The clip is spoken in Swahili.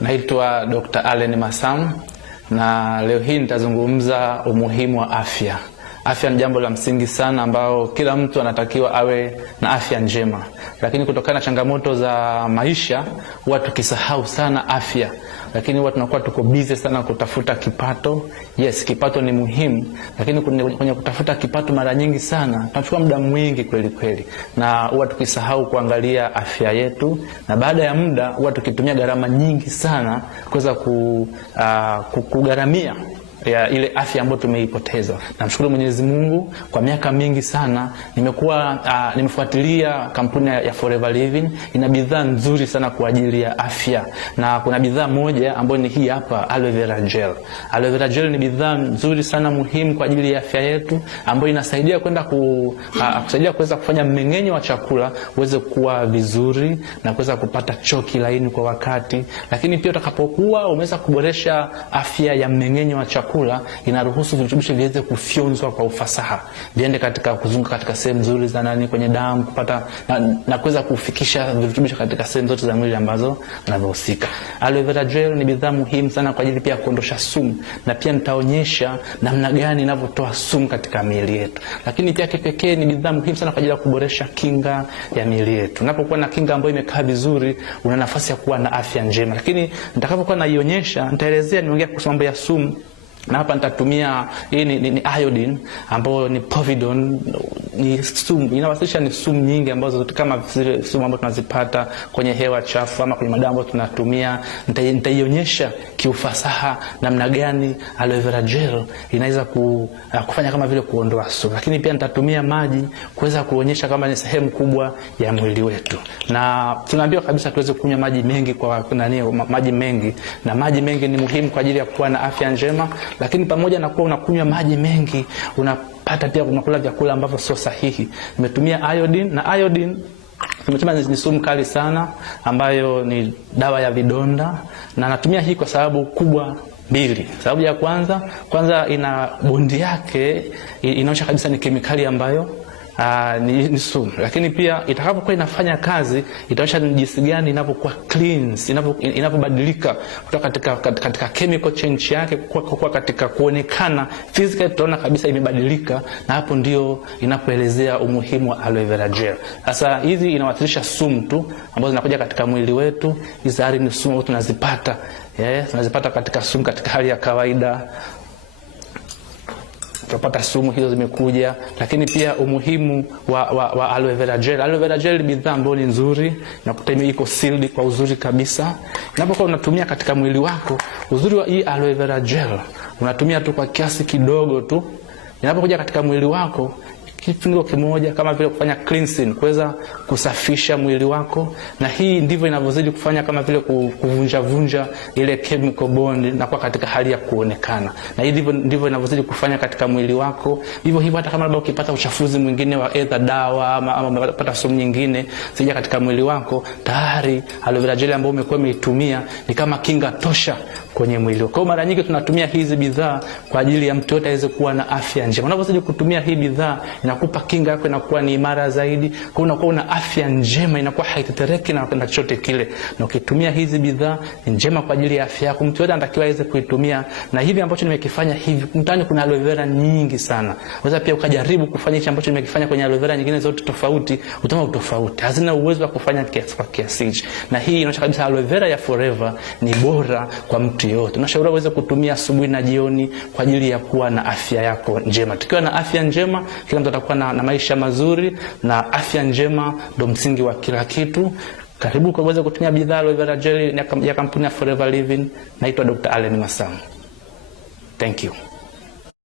Naitwa Dr. Allen Masam na leo hii nitazungumza umuhimu wa afya. Afya ni jambo la msingi sana ambao kila mtu anatakiwa awe na afya njema. Lakini kutokana na changamoto za maisha, huwa tukisahau sana afya. Lakini huwa tunakuwa tuko busy sana kutafuta kipato. Yes, kipato ni muhimu, lakini kwenye kutafuta kipato mara nyingi sana tunachukua muda mwingi kweli kweli. Na huwa tukisahau kuangalia afya yetu, na baada ya muda huwa tukitumia gharama nyingi sana kuweza kugharamia ya ile afya ambayo tumeipoteza. Namshukuru Mwenyezi Mungu, kwa miaka mingi sana nimefuatilia kampuni ya Forever Living. Ina bidhaa nzuri sana kwa ajili ya afya, na kuna bidhaa moja ambayo ni hii hapa, aloe vera gel. Aloe vera gel ni bidhaa nzuri sana muhimu kwa ajili ya afya yetu, ambayo inasaidia kusaidia kuweza kufanya mmeng'enyo wa chakula uweze kuwa vizuri na kuweza kupata choki laini kwa wakati. Lakini pia utakapokuwa umeweza kuboresha afya ya mmeng'enyo wa chakula, inaruhusu virutubisho viweze kufyonzwa kwa ufasaha, viende katika kuzunguka katika sehemu nzuri za ndani kwenye damu, kupata na kuweza kufikisha virutubisho katika sehemu zote za mwili ambazo zinahusika. Aloe vera gel ni bidhaa muhimu sana kwa ajili pia kuondosha sumu, na pia nitaonyesha namna gani inavyotoa sumu katika miili yetu. Lakini pia kipekee ni bidhaa muhimu sana kwa ajili ya kuboresha kinga ya miili yetu. Unapokuwa na kinga ambayo imekaa vizuri, una nafasi ya kuwa na afya njema. Lakini nitakapokuwa naionyesha, nitaelezea, niongea kuhusu mambo ya sumu. Na hapa nitatumia hii ni iodine, ambayo ni povidone. Ni sumu, inawasilisha ni sumu nyingi ambazo kama zile sumu ambazo tunazipata kwenye hewa chafu ama kwenye madawa ambayo tunatumia. Nitaionyesha kiufasaha namna gani aloe vera gel inaweza kufanya kama vile kuondoa sumu. Lakini pia nitatumia maji kuweza kuonyesha kama ni sehemu kubwa ya mwili wetu. Na tunaambiwa kabisa tuweze kunywa maji mengi maji mengi, na maji mengi ni muhimu kwa ajili ya kuwa na afya njema. Lakini pamoja na kuwa unakunywa maji mengi, unapata pia unakula vyakula ambavyo sio sahihi. Nimetumia iodine, na iodine tumesema ni sumu kali sana ambayo ni dawa ya vidonda, na natumia hii kwa sababu kubwa mbili. Sababu ya kwanza ina bondi yake inaonyesha kabisa ni kemikali ambayo ni sumu. Lakini pia itakapokuwa inafanya kazi, itaonyesha ni jinsi gani inapokuwa cleanse, inapobadilika kutoka katika chemical change yake kwa katika kuonekana physically, tutaona kabisa imebadilika, na hapo ndio inapoelezea umuhimu wa aloe vera gel. Sasa hizi inawasilisha sumu tu ambazo zinakuja katika mwili wetu. Hizi ni sumu ambazo tunazipata, tunazipata katika sumu katika hali ya kawaida. Tutapata sumu hizo zimekuja. Lakini pia umuhimu wa aloe vera gel. Aloe vera gel ni bidhaa ambayo ni nzuri, na kutemea iko sealed kwa uzuri kabisa. Unapokuwa unatumia katika mwili wako, uzuri wa hii aloe vera gel, unatumia tu kwa kiasi kidogo tu. Inapokuja katika mwili wako, kifungo kimoja kama vile kufanya cleansing, kuweza kusafisha mwili wako. Na hii ndivyo inavyozidi kufanya kama vile kuvunja ile chemical bond na kuwa katika hali ya kuonekana. Na hii ndivyo inavyozidi kufanya katika mwili wako. Hivyo hata kama labda ukipata uchafuzi mwingine wa dawa ama unapata sumu nyingine sija katika mwili wako, tayari aloe vera gel ambayo umekuwa umeitumia ni kama kinga tosha kwenye mwili wako. Kwa mara nyingi tunatumia hizi bidhaa kwa ajili ya mtu yote aweze kuwa na afya njema. Unapozidi kutumia hii bidhaa, inakupa kinga yako inakuwa ni imara zaidi, kwa unakuwa una afya njema, inakuwa haitetereki na chochote kile. Na ukitumia hizi bidhaa ni njema kwa ajili ya afya yako, mtu yote anatakiwa aweze kuitumia. Na hivi ambacho nimekifanya hivi, mtaani kuna aloe vera nyingi sana. Unaweza pia ukajaribu kufanya hichi ambacho nimekifanya kwenye aloe vera nyingine zote tofauti, utaona utofauti. Hazina uwezo wa kufanya kiasi hichi. Na hii inaonyesha kabisa aloe vera ya Forever ni bora kwa mtu yote. Tunashauri uweze kutumia asubuhi na jioni kwa ajili ya kuwa na afya yako njema. Tukiwa na afya njema, kila mtu atakuwa na maisha mazuri, na afya njema ndio msingi wa kila kitu. Karibu kwa uweze kutumia bidhaa aloe vera gel ya kampuni ya Forever Living. Naitwa Dr. Allen Masam. Thank you.